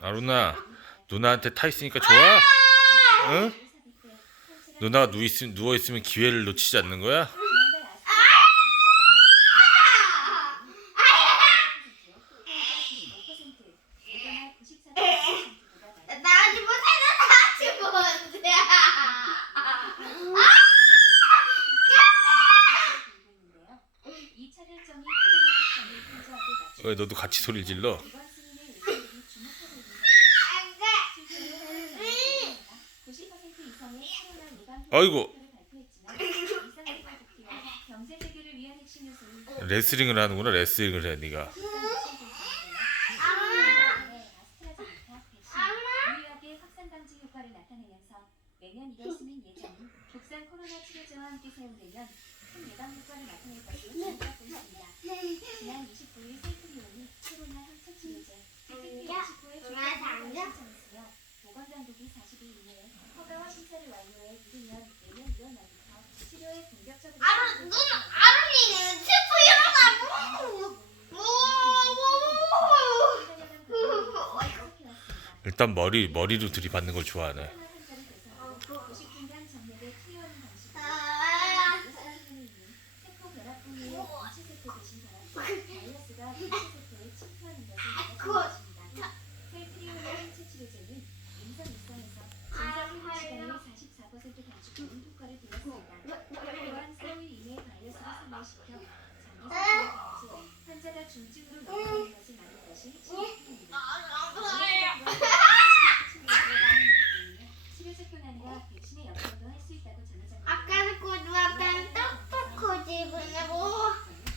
아루나 누나한테 타 있으니까 좋아? 응? 누나가 누워 있으면 기회를 놓치지 않는 거야? 나 아직 못해서 다시 못해. 왜 너도 같이 소리를 질러? 아이고. 레슬링을 하는구나 레슬링을 해 네가. 유일하게 확산 방지 효과를 나타내면서 매년 2월쯤인 예정인 국산 코로나 치료제와 함께 사용되면 큰 예방 효과를 나타낼 것으로 기대하고 있습니다. 지난 29일 세이프리온이 코로나 항체 치료제 스피드 29의 조건을 신청했으며 보건당국 이 42일 이내에 허가와 심사를 완료해 이르면 내년 2월 말부터 치료에 본격적으로 아루 눈 아루니는 슈퍼 일어나. 일단 머리 머리로 들이받는 걸 좋아하네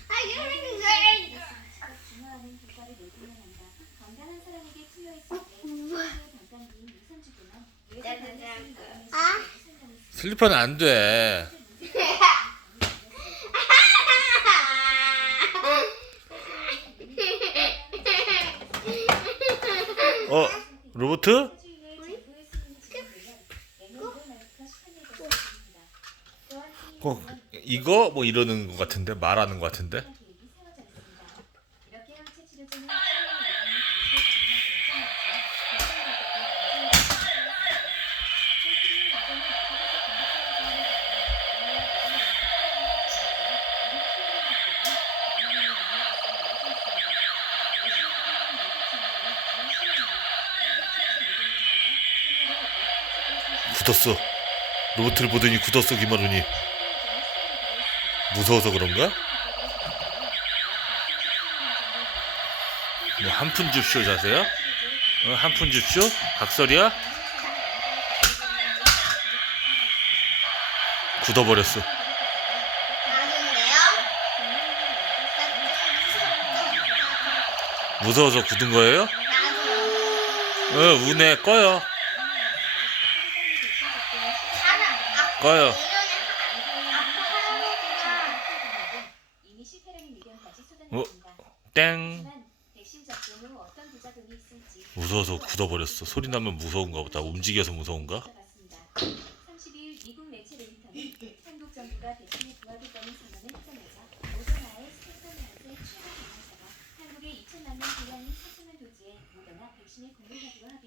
아 이런 중요한 효과를 내보면 한다. 건강한 사람에게 투여했을 때 치료제 담당기인 2, 3주 동안 예외 바이러스를 막아낼 수 아? 슬리퍼는 안 돼 어 로보트? 어 이거 뭐 이러는 것 같은데 말하는 것 같은데 굳었어 로보트를 보더니 굳었어 김아run이 무서워서 그런가? 뭐 한 푼 줍쇼 자세요? 어, 한푼 줍쇼? 각설이야? 굳어버렸어? 무서워서 굳은 거예요? 어 운해 꺼요 하나. 꺼요 어? 땡 무서워서 굳어버렸어 소리 나면 무서운가 보다 움직여서 무서운가? 30일 미국 매체 레이터는 한국 정부가 백신을 구하겠다는 선언을 전하자 모더나의 스탠턴하우스의 최고 경영자가 한국에 2천만 명 분량인 4천만 도지에 모더나 백신을 공급하기로 합의